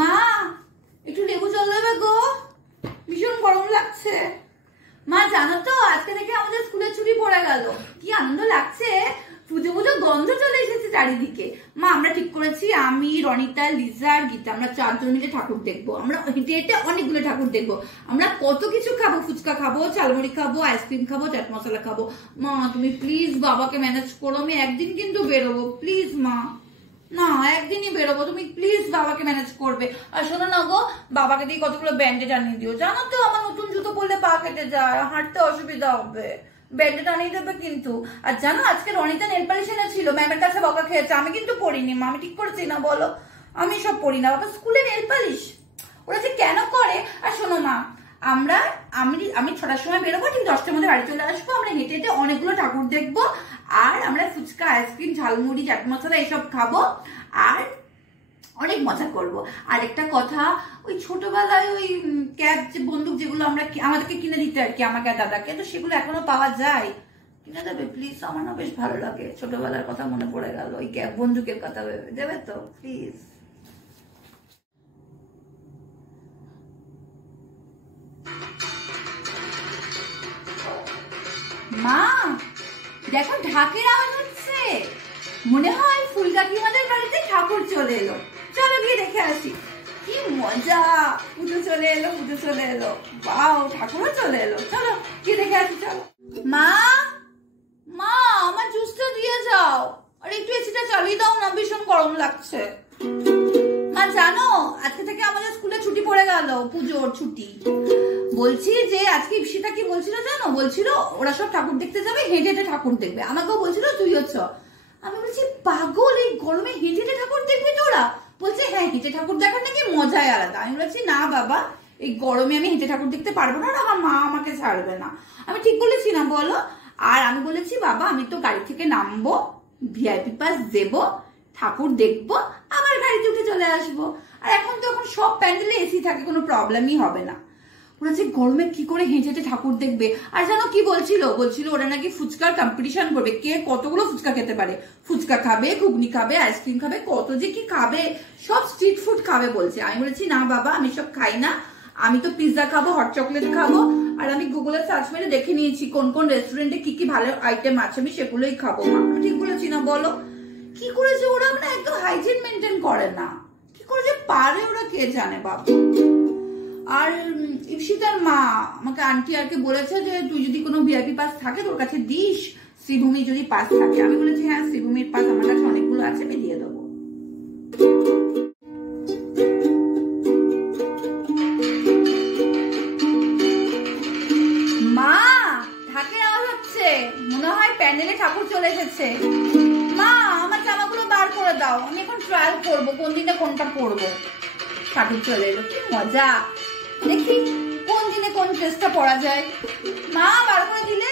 মা একটু লেবু জল দেবে গো, ভীষণ গরম লাগছে। মা জানো তো আজকে থেকে আমাদের স্কুলের ছুটি পড়ে গেল, কি আনন্দ লাগছে। পুজো পুজো গন্ধ চলে এসেছে চারিদিকে। মা আমরা ঠিক করেছি, আমি রনিতা লিজা আর গীতা আমরা 4 জন মিলে ঠাকুর দেখবো। আমরা হেঁটে হেঁটে অনেকগুলো ঠাকুর দেখবো। আমরা কত কিছু খাবো, ফুচকা খাবো, চালমুড়ি খাবো, আইসক্রিম খাবো, চাট মশলা খাবো। মা তুমি প্লিজ বাবাকে ম্যানেজ করো, আমি একদিন কিন্তু বেরোবো প্লিজ। মা না একদিনই বেরোবো, তুমি প্লিজ বাবাকে ম্যানেজ করবে। আর শোনো না গো, বাবাকে দিয়ে কতগুলো ব্যান্ডেজ আনিয়ে দিও। জানো তো আমার নতুন জুতো পরলে পা কেটে যায়, হাঁটতে অসুবিধা হবে, ব্যান্ডেজ আনিয়ে দেবে কিন্তু। আর জানো আজকে রনিতা নেল পালিশ এনেছিল, ম্যামের কাছে বকা খেয়েছে, আমি কিন্তু পড়িনি। মা আমি ঠিক করেছি না বলো, আমি সব পড়ি না। বাবা স্কুলে নেল পালিশ ওরা যে কেন করে। আর শোনো মা, আমি 6টার সময় বেরোবো, ঠিক 10টার মধ্যে বাড়ি চলে আসবো। আমরা হেঁটে হেঁটে অনেকগুলো ঠাকুর দেখবো, আর আমরা ফুচকা, আইসক্রিম, ঝালমুড়ি, চাট মশলা এসব খাবো, আর অনেক মজা করবো। আর একটা কথা, ওই ছোটবেলায় ওই ক্যাপ যে বন্দুক যেগুলো আমাদেরকে কিনে দিতে আর কি, আমাকে আর দাদাকে, তো সেগুলো এখনো পাওয়া যায়, কিনে দেবে প্লিজ। আমার না বেশ ভালো লাগে, ছোটবেলার কথা মনে পড়ে গেল, ওই ক্যাপ বন্দুকের কথা ভেবে দেবে তো প্লিজ। মা দেখো ঢাকের আওয়াজ হচ্ছে, মনে হয় ফুল কাকিমাদের বাড়িতে ঠাকুর চলে এলো। চলো গিয়ে দেখে আসি। কি মজা, পুজো চলে এলো, পুজো চলে এলো, বাও ঠাকুরও চলে এলো। চলো গিয়ে দেখে আসি, চলো। মা মা আমার জুসটা দিয়ে যাও, আর একটু এসিটা চালিয়ে দাও না, ভীষণ গরম লাগছে। মা জানো আজকে থেকে আমাদের স্কুলে ছুটি পড়ে গেল, পুজোর ছুটি। বলছি যে আজকে ইপসিতা কি বলছিল জানো, বলছিল ওরা সব ঠাকুর দেখতে যাবে, হেঁটে হেঁটে ঠাকুর দেখবে। আমাকেও বলছিল তুইও চ। আমি বলছি পাগল, এই গরমে হেঁটে হেঁটে ঠাকুর দেখবি তোরা? বলছে হ্যাঁ, হেঁটে ঠাকুর দেখার নাকি মজাই আলাদা। আমি বলছি না বাবা, এই গরমে আমি হেঁটে ঠাকুর দেখতে পারবো না, আমার মা আমাকে ছাড়বে না। আমি ঠিক বলেছি না বলো? আর আমি বলেছি বাবা আমি তো গাড়ি থেকে নামবো, ভিআইপি পাস দেবো, ঠাকুর দেখবো, আবার গাড়িতে উঠে চলে আসবো। আর এখন তো এখন সব প্যান্ডেলে এসি থাকে, কোনো প্রবলেমই হবে না। ওরা যে গরমে কি করে হেঁটে হেঁটে ঠাকুর দেখবে। আর জানো কি বলছিল ওরা নাকি ফুচকার কম্পিটিশন করবে, কে কতগুলো ফুচকা খেতে পারে। ফুচকা খাবে, ঘুগনি খাবে, আইসক্রিম খাবে, কত যে কি খাবে, সব স্ট্রিট ফুড খাবে বলছে। আমি বলেছি না বাবা আমি সব খাই না, আমি তো পিৎজা খাবো, হট চকলেট খাবো। আর আমি গুগলে সার্চ মেরে দেখে নিয়েছি কোন কোন রেস্টুরেন্টে কি কি ভালো আইটেম আছে, আমি সেগুলোই খাবো। মা আমি ঠিক বলেছি না বলো? কি করেছে ওরা, মানে একদম হাইজিন মেনটেন করে না, কি করে যে পারে ওরা কে জানে বাবা। আর ইপসিতার মা আমাকে আন্টি আর কি বলেছে যে তুই যদি কোনো ভিআইপি পাস থাকে তোর কাছে দিস, শ্রীভূমি যদি পাস থাকে। আমি বলেছি হ্যাঁ শ্রীভূমির পাস আমার কাছে অনেকগুলো আছে, আমি দিয়ে দেবো। মা ঢাকের আওয়াজ হচ্ছে, মনে হয় প্যান্ডেলে ঠাকুর চলে এসেছে। মা আমার জামাগুলো বার করে দাও, আমি এখন ট্রায়াল করবো কোন দিনে কোনটা পরবো। ঠাকুর চলে এলো, কি মজা। দেখি কোন দিনে কোন ড্রেসটা পরা যায়। মা বার করে দিলে।